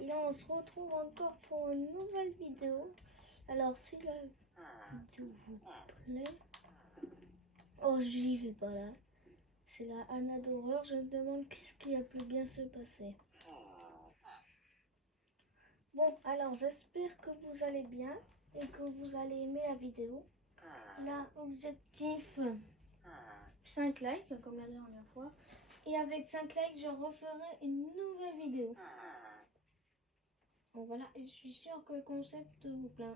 Et là, on se retrouve encore pour une nouvelle vidéo. Alors, si la vidéo vous plaît... Oh, j'y vais pas là. C'est la Anna d'horreur. Je me demande qu'est-ce qui a pu bien se passer. Bon, alors, j'espère que vous allez bien et que vous allez aimer la vidéo. Là, objectif 5 likes, comme la dernière fois. Et avec 5 likes, je referai une nouvelle vidéo. Bon, voilà, et je suis sûre que le concept vous plaît.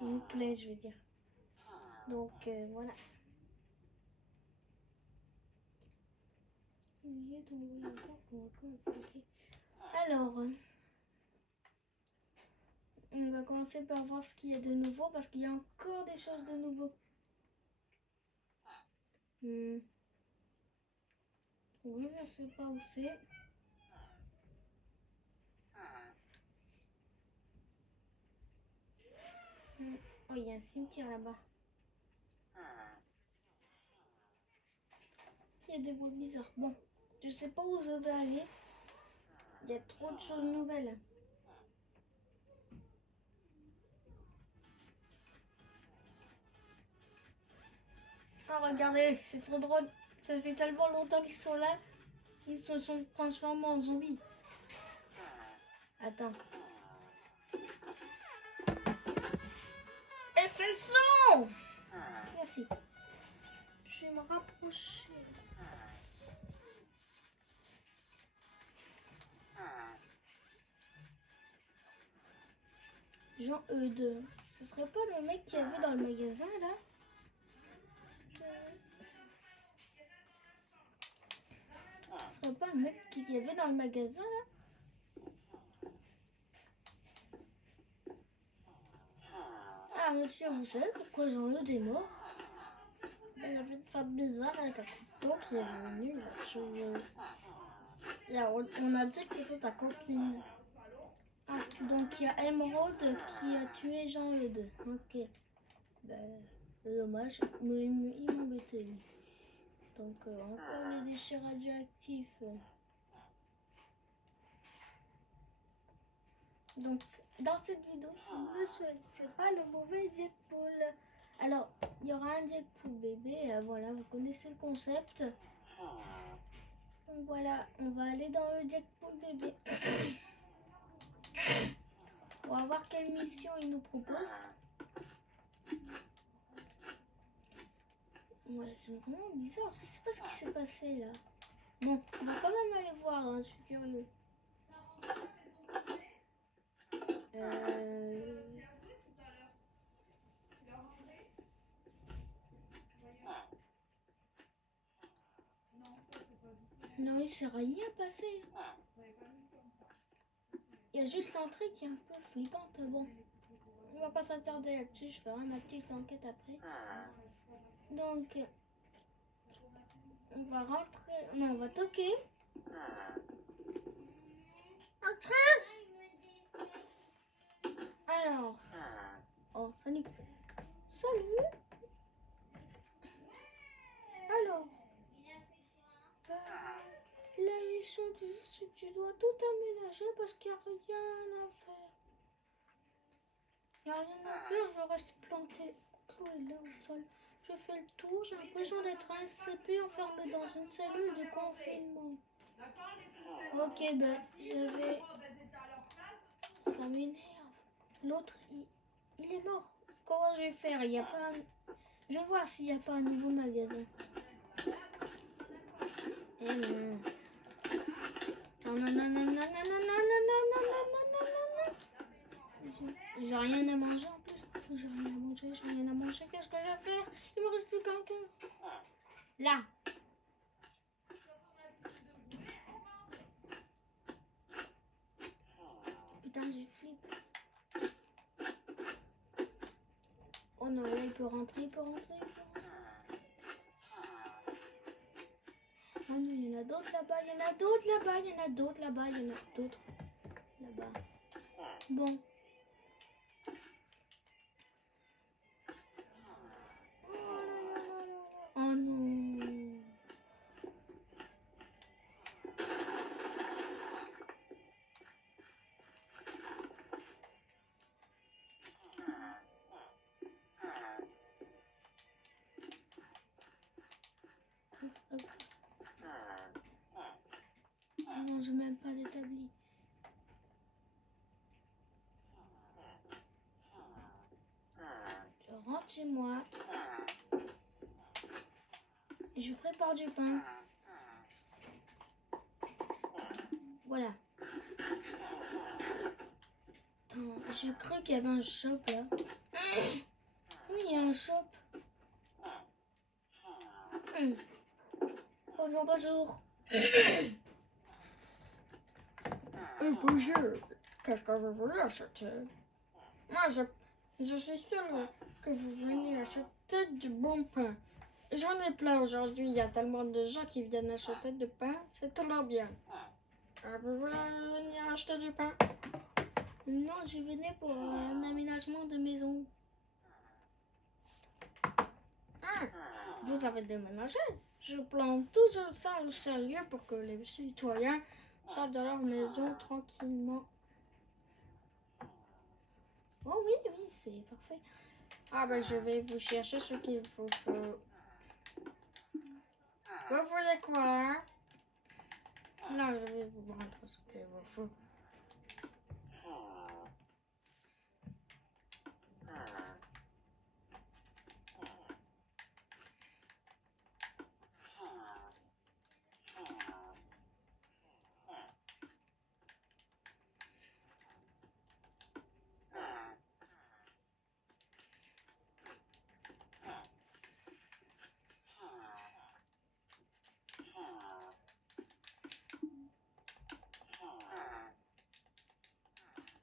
Vous plaît, je veux dire. Donc, voilà. Alors, on va commencer par voir ce qu'il y a de nouveau, parce qu'il y a encore des choses de nouveau. Oui, je sais pas où c'est. Oh, il y a un cimetière là-bas. Il y a des voix bizarres. Bon, je sais pas où je vais aller. Il y a trop de choses nouvelles. Oh, regardez, c'est trop drôle. Ça fait tellement longtemps qu'ils sont là. Ils se sont transformés en zombies. Attends. Et c'est le son! Merci. Je vais me rapprocher. Jean E2. Ce serait pas le mec qu'il y avait dans le magasin là? Ce serait pas le mec qu'il y avait dans le magasin là? Ah monsieur, vous savez pourquoi Jean E2 est mort? Il y avait une femme bizarre avec un couteau qui est venue. On a dit que c'était ta copine. Ah, donc il y a Emerald qui a tué Jean E2. Ok. Ben, dommage, mais il m'embêtait lui. Donc encore les déchets radioactifs. Donc dans cette vidéo, si vous ne choisissez pas le mauvais Deadpool. Alors, il y aura un Deadpool bébé, voilà, vous connaissez le concept. Donc voilà, on va aller dans le Deadpool bébé. On va voir quelle mission il nous propose. Voilà, c'est vraiment bizarre, je sais pas ce qui s'est passé là. Bon, on va quand même aller voir, hein, je suis curieux. Non, il s'est rien passé. Il y a juste l'entrée qui est un peu flippante. Bon, on va pas s'attarder là-dessus, je ferai ma petite enquête après. Donc, on va rentrer. Non, on va toquer. Entrez! Alors. Oh, salut. Salut. Alors. La mission du jour, c'est que tu dois tout aménager parce qu'il n'y a rien à faire. Il n'y a rien à faire, je reste planté, cloué là au sol. Je fais le tour, j'ai l'impression d'être un SCP enfermé dans une cellule de confinement. Ok, ben, je vais... Ça m'énerve. L'autre, il est mort. Comment je vais faire? Il y a pas... Je vais voir s'il n'y a pas un nouveau magasin. Eh non. Non, non, non, non, non, non, non, non, non, non, non, non, non, non, non. J'ai rien à manger en plus. J'ai rien à manger, j'ai rien à manger. Qu'est-ce que je vais faire? Il me reste plus qu'un cœur. Là. Putain, j'ai flip. Oh non, là, il peut rentrer, il peut rentrer, il peut rentrer. Oh non, il y en a d'autres là-bas, il y en a d'autres là-bas, il y en a d'autres là-bas, il y en a d'autres là-bas. Bon. Oh non. Non, je n'ai même pas d'établi. Je rentre chez moi. Et je prépare du pain. Voilà. Attends, j'ai cru qu'il y avait un shop là. Oui, il y a un shop. Bonjour, bonjour. Bonjour. Qu'est-ce que vous voulez acheter? Moi, je suis sûre que vous venez acheter du bon pain. J'en ai plein aujourd'hui. Il y a tellement de gens qui viennent acheter du pain. C'est trop bien. Vous voulez venir acheter du pain? Non, je venais pour un aménagement de maison. Ah, vous avez déménagé? Je plante toujours ça au sérieux pour que les citoyens sortent de leur maison tranquillement. Oh oui, oui, c'est parfait. Ah ben je vais vous chercher ce qu'il faut. Vous voulez quoi? Là, je vais vous rendre ce qu'il vous faut.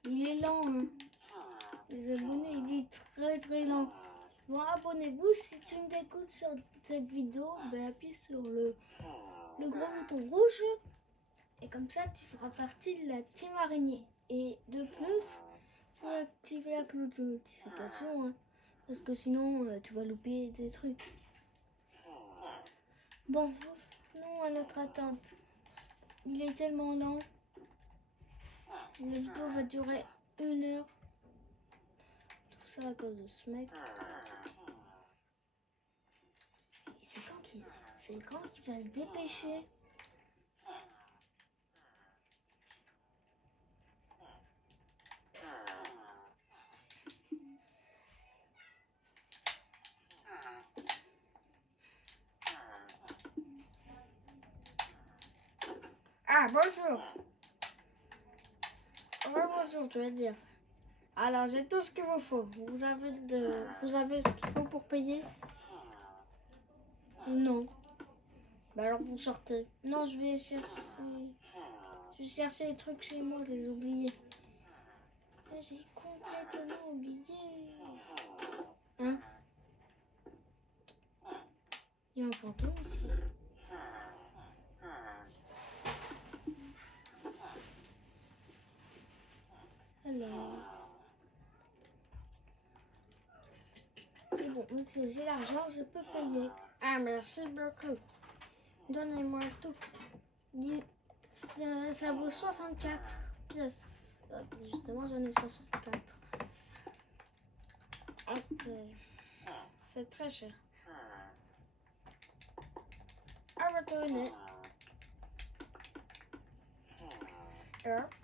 Il est lent, hein. Les abonnés, il est très très lent. Bon, abonnez-vous si tu me t'écoutes sur cette vidéo, ben appuie sur le gros bouton rouge et comme ça tu feras partie de la team araignée. Et de plus, faut activer la cloche de notification, hein, parce que sinon tu vas louper des trucs. Bon, non à notre attente. Il est tellement lent. La vidéo va durer 1 heure. Tout ça à cause de ce mec. C'est quand qu'il va se dépêcher. Ah, bonjour. Bonjour, je vais dire. Alors, j'ai tout ce qu'il vous faut. Vous avez ce qu'il faut pour payer? Non. Bah alors, vous sortez. Non, je vais chercher... Je vais chercher les trucs chez moi, je les ai oubliés. J'ai complètement oublié. Hein? Il y a un fantôme ici. Alors... C'est bon, monsieur, j'ai l'argent, je peux payer. Ah, merci beaucoup. Donnez-moi tout. Ça vaut 64 pièces. Justement, j'en ai 64. Ok. C'est très cher. À votre nez. Hop.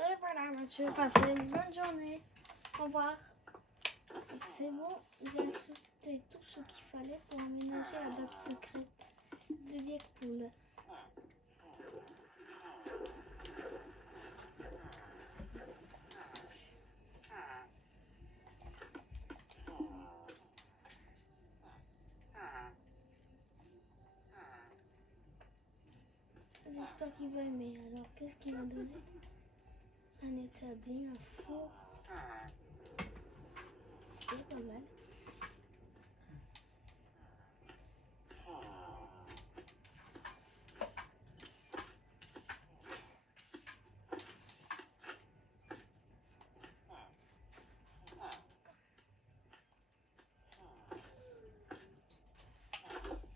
Et voilà, monsieur, passez une bonne journée. Au revoir. C'est bon, j'ai acheté tout ce qu'il fallait pour aménager la base secrète de Liekpool. J'espère qu'il va aimer. Alors, qu'est-ce qu'il m'a donné? Un établi, un four. C'est pas mal.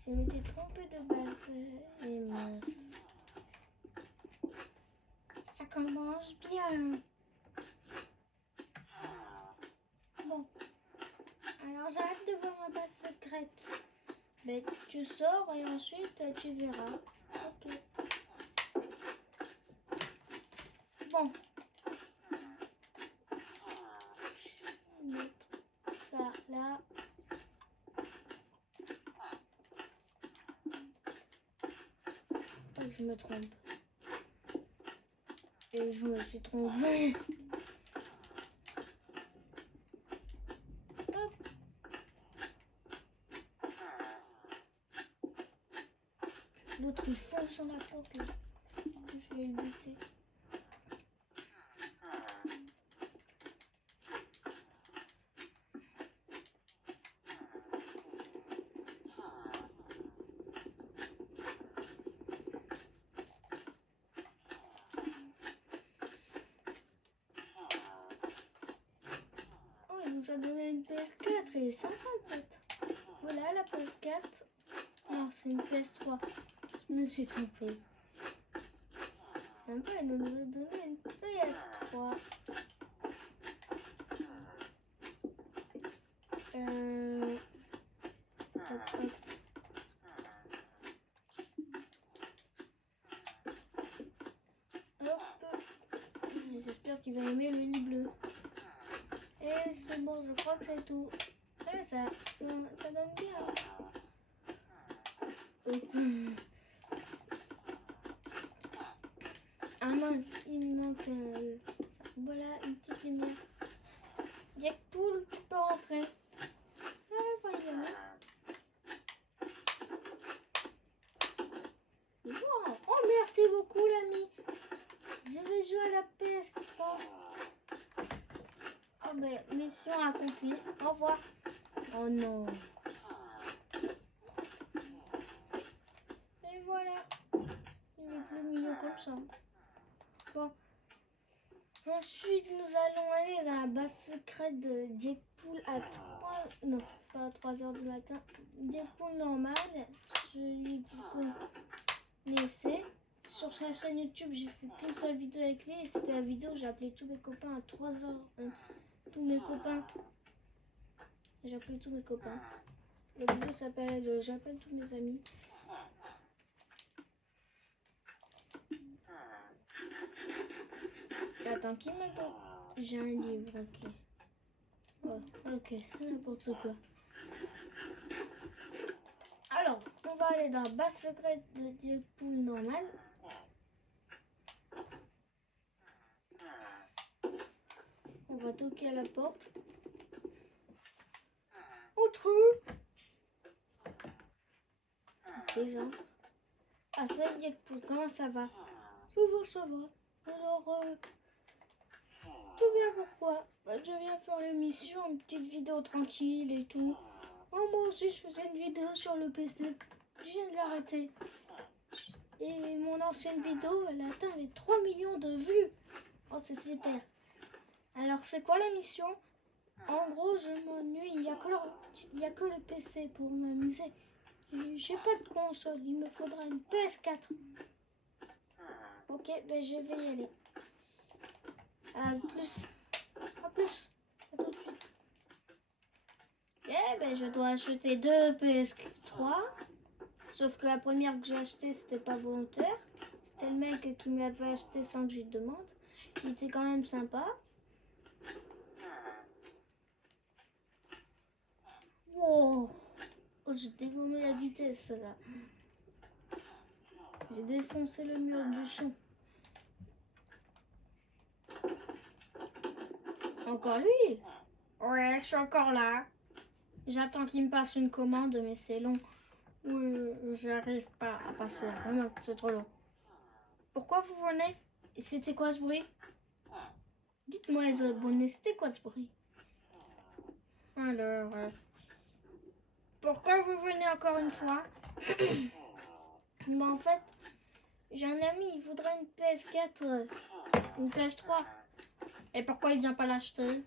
Je m'étais trompée de base. Et mince. Ça commence bien. Bon. Alors j'arrête de voir ma base secrète. Mais tu sors et ensuite tu verras. Ok. Bon. Je vais mettre ça là. Oh, je me trompe. Et je me suis trompée. Hop. L'autre il fonce sur la porte là. Je vais le buter. Oh, il nous a donné une PS4 et sympa peut-être. Voilà la PS4. Non, c'est une PS3. Je me suis trompée. Sympa, il nous a donné une PS3. Hop, hop. Hop. J'espère qu'il va aimer le lit bleu. Et c'est bon, je crois que c'est tout. Et ça donne bien. Hop. Ah mince, il me manque ça. Voilà, une petite lumière. Yakpoul, tu peux rentrer. Ah, voyons. Wow. Oh, merci beaucoup, l'ami. Je vais jouer à la PS3. Oh, ben, mission accomplie. Au revoir. Oh non. Et voilà. Il est plus mignon comme ça. Bon. Ensuite, nous allons aller dans la base secrète de Yakpoul à 3... Non, pas à 3h du matin. Yakpoul normal. Celui que vous connaissez. Sur sa chaîne YouTube, j'ai fait qu'une seule vidéo avec lui. Et c'était la vidéo où j'ai appelé tous mes copains à 3h. Tous mes copains. J'ai appelé tous mes copains. La vidéo s'appelle J'appelle tous mes amis. Attends, qui m'a donné? J'ai un livre, ok. Oh, ok, c'est n'importe quoi. Alors, on va aller dans la base secrète de Yakpoul normal. On va toquer à la porte. Entre. Ok, j'entre. Ah, c'est Yakpoul, comment ça va? Ça va. Alors, tu viens pourquoi? Bah, je viens faire l'émission, une petite vidéo tranquille et tout. Oh, moi aussi, je faisais une vidéo sur le PC. Je viens de l'arrêter. Et mon ancienne vidéo, elle a atteint les 3 millions de vues. Oh, c'est super. Alors, c'est quoi la mission? En gros, je m'ennuie. Il n'y a que le PC pour m'amuser. J'ai pas de console. Il me faudra une PS4. Ok, ben je vais y aller. À plus. À plus. À tout de suite. Eh ben, je dois acheter 2 PS3. Sauf que la première que j'ai achetée, c'était pas volontaire. C'était le mec qui me l'avait acheté sans que je lui demande. Il était quand même sympa. Wow. Oh, j'ai dégommé la vitesse là. J'ai défoncé le mur du son. Encore lui? Ouais, je suis encore là. J'attends qu'il me passe une commande, mais c'est long. J'arrive pas à passer. Vraiment, c'est trop long. Pourquoi vous venez? C'était quoi ce bruit? Dites-moi les abonnés, c'était quoi ce bruit? Alors, pourquoi vous venez encore une fois? En fait, j'ai un ami, il voudrait une PS4, une PS3. Et pourquoi il vient pas l'acheter?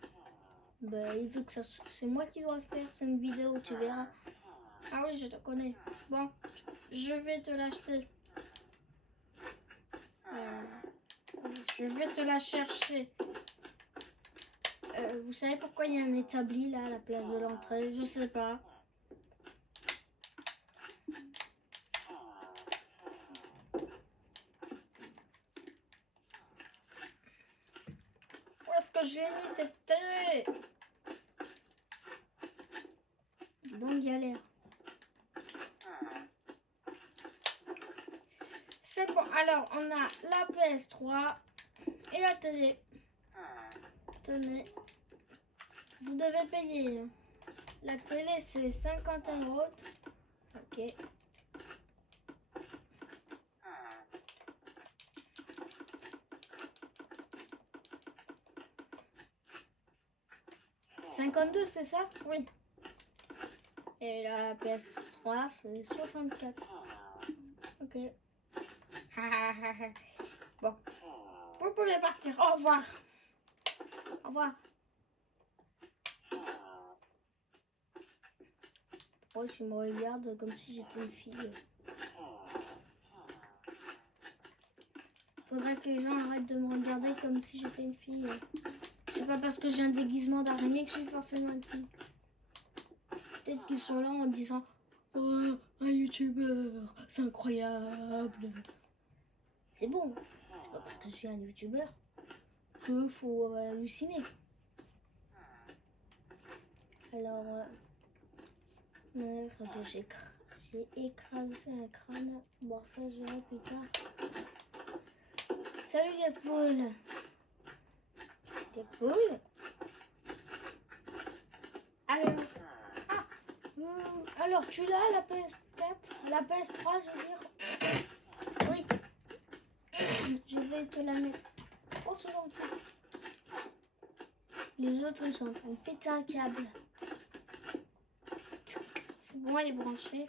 Ben, il veut que c'est moi qui dois le faire, c'est une vidéo, tu verras. Ah oui, je te connais. Bon, je vais te l'acheter. Je vais te la chercher. Vous savez pourquoi il y a un établi là à la place de l'entrée? Je sais pas. Où est-ce que j'ai mis cette télé? Donc galère. C'est bon, alors on a la PS3 et la télé. Tenez, vous devez payer. La télé c'est 50 €. Ok. « 52 c'est ça? Oui. Et la PS3 c'est 64. Ok. Bon. Vous pouvez partir. Au revoir. Au revoir. Oh, je me regarde comme si j'étais une fille. Faudrait que les gens arrêtent de me regarder comme si j'étais une fille. C'est pas parce que j'ai un déguisement d'araignée que je suis forcément une fille. Peut-être qu'ils sont là en disant oh, un youtubeur, c'est incroyable. C'est bon. C'est pas parce que je suis un youtubeur qu'il faut halluciner. Alors, j'ai écrasé un crâne. Bon, ça, je verrai plus tard. Salut les poules. Des poules. Alors, tu l'as la PS4? La PS3, je veux dire. Oui. Je vais te la mettre. Oh, c'est gentil. Les autres, ils sont en train de péter un câble. C'est bon, elle est branchée.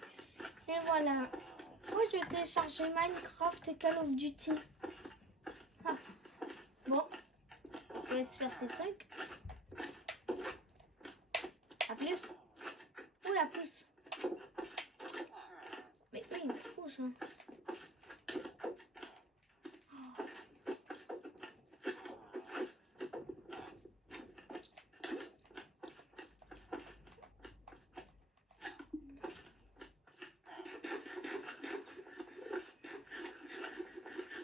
Et voilà. Moi, je vais télécharger Minecraft et Call of Duty. Ah. Bon. Je te laisse faire tes trucs. À plus. Oui, à plus. Mais oui, il me pousse. Hein.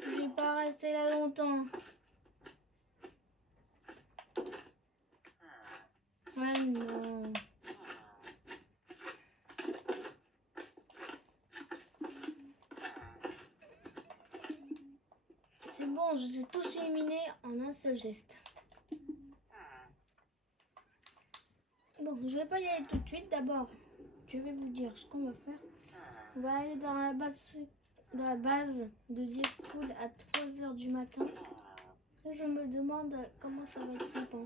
Je vais pas rester là longtemps. Ouais, non. C'est bon, je les ai tous éliminés en un seul geste. Bon, je vais pas y aller tout de suite. D'abord, je vais vous dire ce qu'on va faire. On va aller dans la base de Deadpool à 3 h du matin. Et je me demande comment ça va être flippant.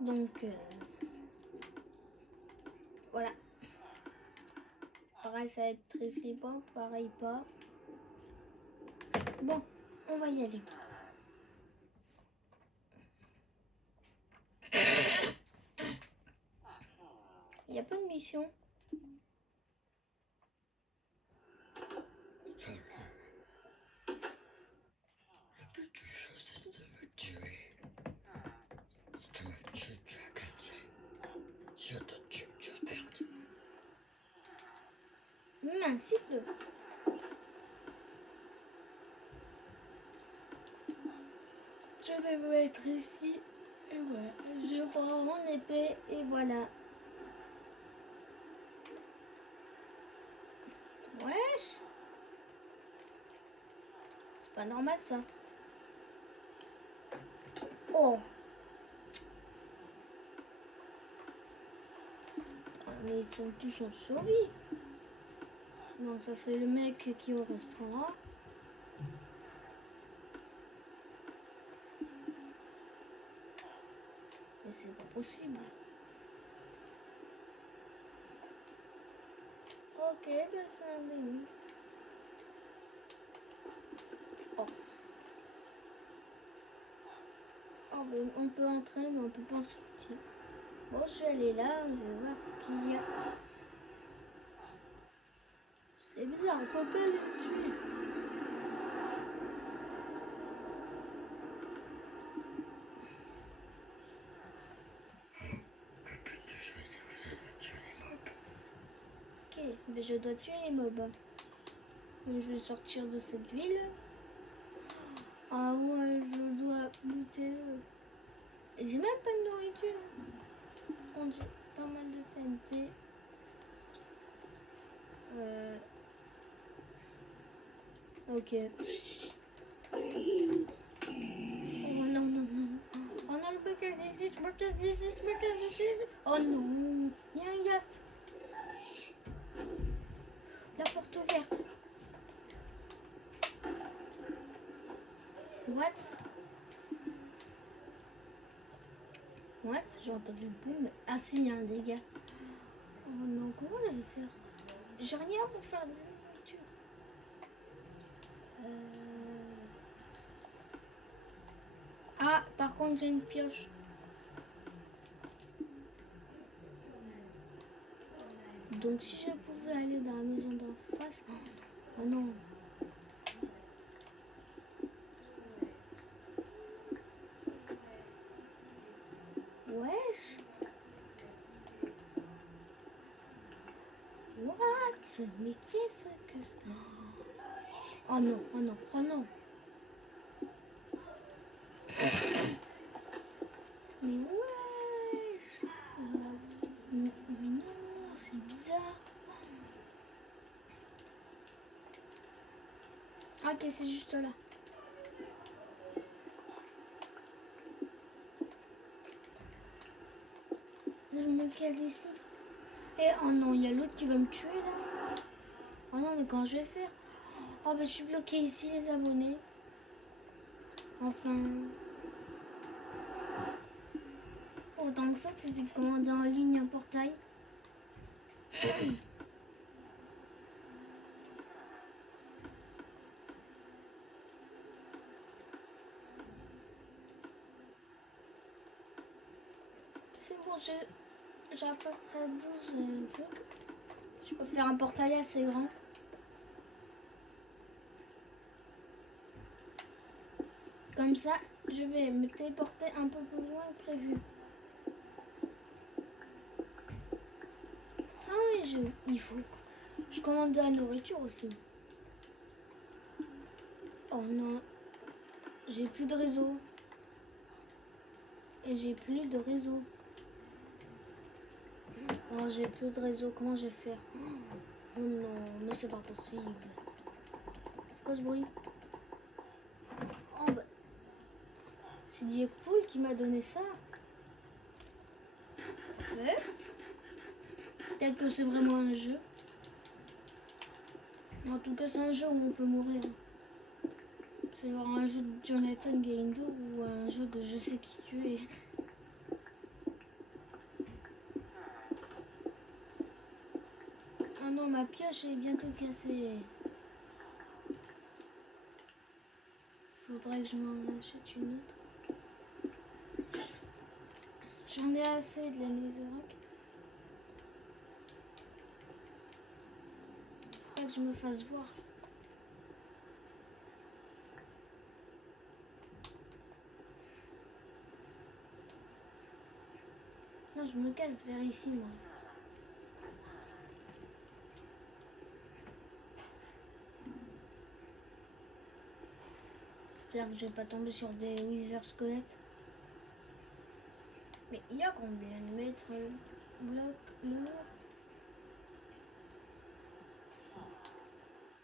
Donc, voilà. Pareil, ça va être très flippant. Pareil, pas. Bon, on va y aller. Il n'y a pas de mission. Le but du jeu, c'est de me tuer. Si tu me tues, tu as gagné. Si je te tue, tu as perdu. Ainsi que je vais me mettre ici. Et voilà. Je prends mon épée et voilà. Wesh. C'est pas normal ça. Oh. Mais ils sont tous en survie. Non, ça c'est le mec qui est au restaurant. Mais c'est pas possible. Ok, ben c'est un déni. Oh. Oh On peut entrer, mais on peut pas en sortir. Bon, je vais aller là, je vais voir ce qu'il y a. C'est bizarre, on peut pas les tuer. Ok, mais je dois tuer les mobs. Je vais sortir de cette ville. Ah ouais, je dois buter eux. J'ai même pas de nourriture. On dit pas mal de TNT. Ok. Oh non, non, non. Oh non, je me casse d'ici, je me casse d'ici, je me casse d'ici. Oh non, il y a un gast. La porte ouverte. What? What? J'ai entendu le boom. Ah si, il y a un dégât. Oh non, comment on allait faire? J'ai rien pour faire de la nourriture. Ah, par contre, j'ai une pioche. Donc si je pouvais aller dans la maison d'en face... Oh non. Wesh. What? Mais qui est ce que... Oh non, oh non, oh non. Mais wesh. Mais non, c'est bizarre. Ok, c'est juste là. Je me casse ici. Et oh non, il y a l'autre qui va me tuer là. Oh non, mais quand je vais faire? Oh bah je suis bloquée ici les abonnés. Enfin. Autant que ça, tu t'es commandé en ligne un portail. C'est bon, j'ai à peu près 12 trucs. Je peux faire un portail assez grand. Comme ça, je vais me téléporter un peu plus loin que prévu. Ah oui, il faut. Je commande de la nourriture aussi. Oh non, j'ai plus de réseau. Et j'ai plus de réseau. Oh, j'ai plus de réseau, comment je vais faire? Oh non, mais c'est pas possible. C'est quoi ce bruit? Oh bah, c'est Diekpool qui m'a donné ça. Ouais. Peut-être que c'est vraiment un jeu. En tout cas, c'est un jeu où on peut mourir. C'est genre un jeu de Jonathan Gaindo ou un jeu de je sais qui tu es. Oh non, ma pioche est bientôt cassée. Faudrait que je m'en achète une autre. J'en ai assez de la netherrack. Faut pas que je me fasse voir. Non, je me casse vers ici, moi. J'espère que je vais pas tomber sur des wizards squelettes. Mais il y a combien de mètres le bloc, le mur?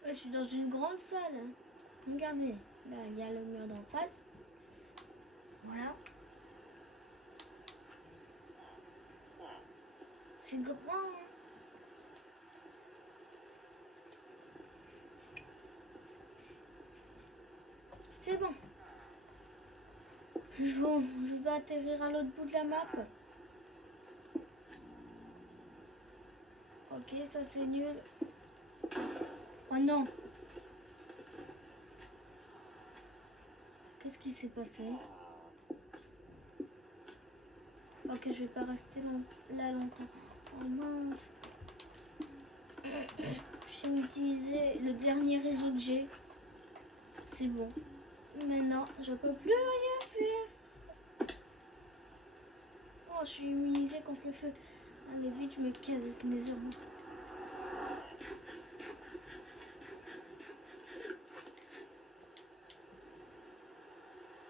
Je suis dans une grande salle. Regardez, là il y a le mur d'en face. Voilà. C'est grand. Hein. C'est bon. Je vais atterrir à l'autre bout de la map. Ok, ça c'est nul. Oh non. Qu'est-ce qui s'est passé? Ok, je vais pas rester là longtemps. Oh mince. Je vais utiliser le dernier réseau que j'ai. C'est bon. Maintenant, je peux plus rien faire. Oh, je suis immunisée contre le feu. Allez, vite, je me casse de ce nether.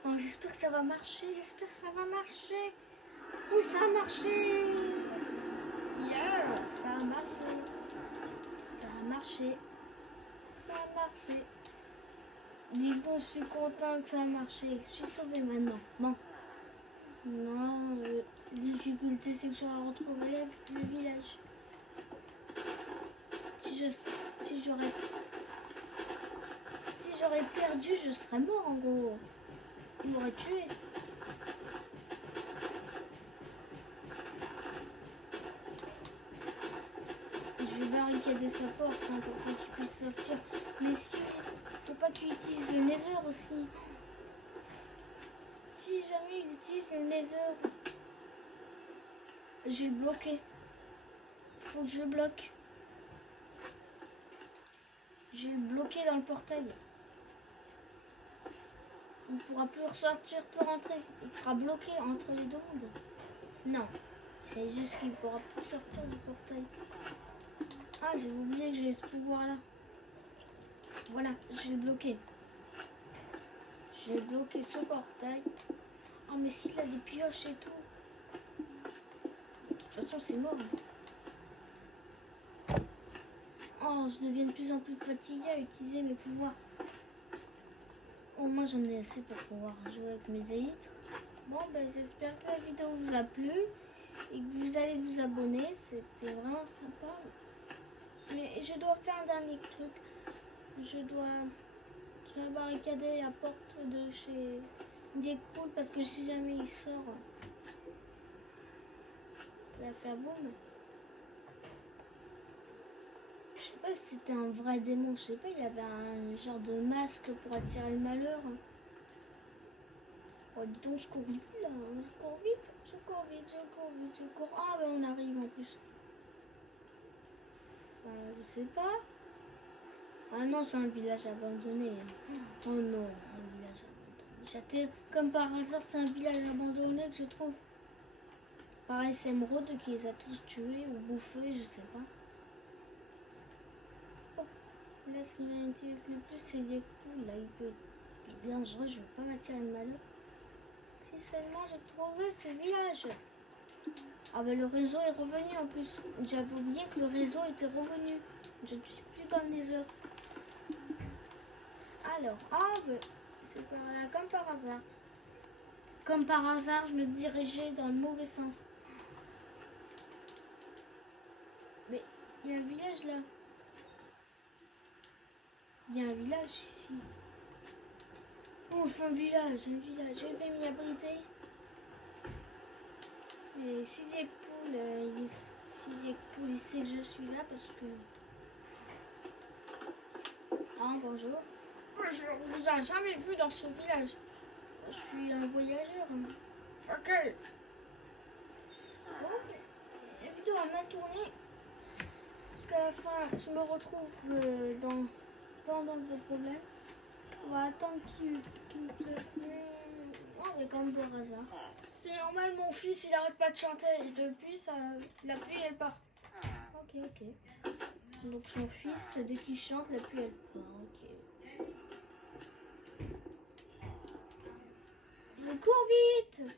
Oh, j'espère que ça va marcher. J'espère que ça va marcher. Oui, ça a marché. Yeah, ça a marché. Ça a marché. Ça a marché. Dis bon, je suis content que ça a marché. Je suis sauvée maintenant. Non. Non, la difficulté c'est que je retrouverai le village. Si j'aurais perdu, je serais mort en gros. Il m'aurait tué. Je vais barricader sa porte hein, pour pas qu'il puisse sortir. Mais si, faut pas qu'il utilise le nether aussi. Si jamais il utilise le nether, je vais le bloquer. Faut que je le bloque. Je vais le bloquer dans le portail. Il ne pourra plus ressortir, plus rentrer. Il sera bloqué entre les deux mondes. Non, c'est juste qu'il ne pourra plus sortir du portail. Ah, j'ai oublié que j'ai ce pouvoir-là. Voilà, je vais le bloquer. Je vais bloquer ce portail. Oh, mais s'il a des pioches et tout. De toute façon, c'est mort. Oh, je deviens de plus en plus fatiguée à utiliser mes pouvoirs. Au moins, j'en ai assez pour pouvoir jouer avec mes élytres. Bon, ben, j'espère que la vidéo vous a plu et que vous allez vous abonner. C'était vraiment sympa. Mais je dois faire un dernier truc. Je dois barricader la porte de chez Deadpool parce que si jamais il sort, ça va faire boum. Je sais pas si c'était un vrai démon, je sais pas, il avait un genre de masque pour attirer le malheur. Oh, dis donc, je cours vite là, je cours vite. Ah, ben on arrive en plus. Je sais pas. Ah non, c'est un village abandonné. Oh non, un village abandonné. J'atterris comme par hasard, c'est un village abandonné que je trouve. Pareil, c'est Emeraude qui les a tous tués ou bouffés, je sais pas. Oh, là, ce qui m'intéresse le plus, c'est Deadpool. Là, il est dangereux, je veux pas m'attirer le malheur. Si seulement je trouvais ce village. Ah ben le réseau est revenu en plus. J'avais oublié que le réseau était revenu. Je ne suis plus dans les heures. Alors, ah ben, c'est par là, comme par hasard. Comme par hasard, je me dirigeais dans le mauvais sens. Mais il y a un village là. Il y a un village ici. Ouf, un village. Je vais m'y abriter. Et si Deadpool, il sait que je suis là parce que... Ah, bonjour. Je ne vous ai jamais vu dans ce village. Je suis un voyageur. Ok. Bon, la vidéo a mal tourné. Parce qu'à la fin, je me retrouve dans de problèmes. On va attendre qu'il pleut. Oh, il y a quand même des hasards. C'est normal, mon fils, il arrête pas de chanter. Et depuis, la pluie, elle part. Ok. Donc son fils, dès qu'il chante, la pluie, elle part. Ok. Je cours vite.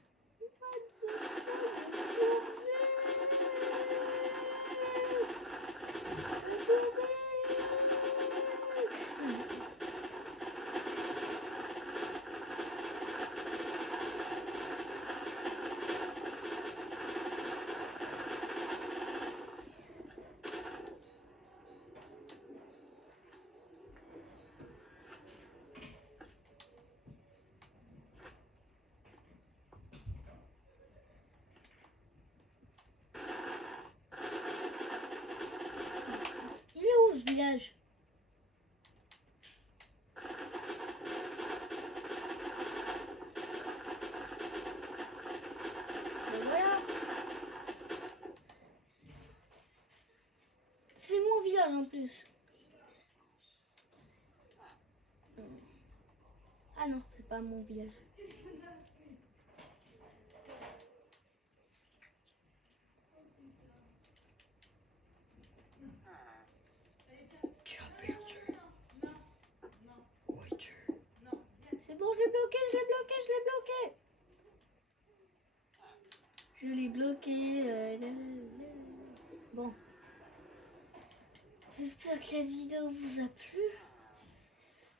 plus. Ah non, c'est pas mon village. Tu as perdu. Voiture. C'est bon, je l'ai bloqué, je l'ai bloqué, je l'ai bloqué. Je l'ai bloqué. Bon. J'espère que la vidéo vous a plu.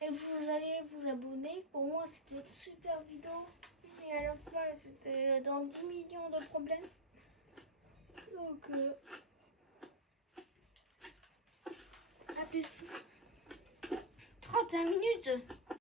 Et vous allez vous abonner. Pour moi, c'était une super vidéo. Et à la fin, c'était dans 10 millions de problèmes. Donc, à plus. 31 minutes.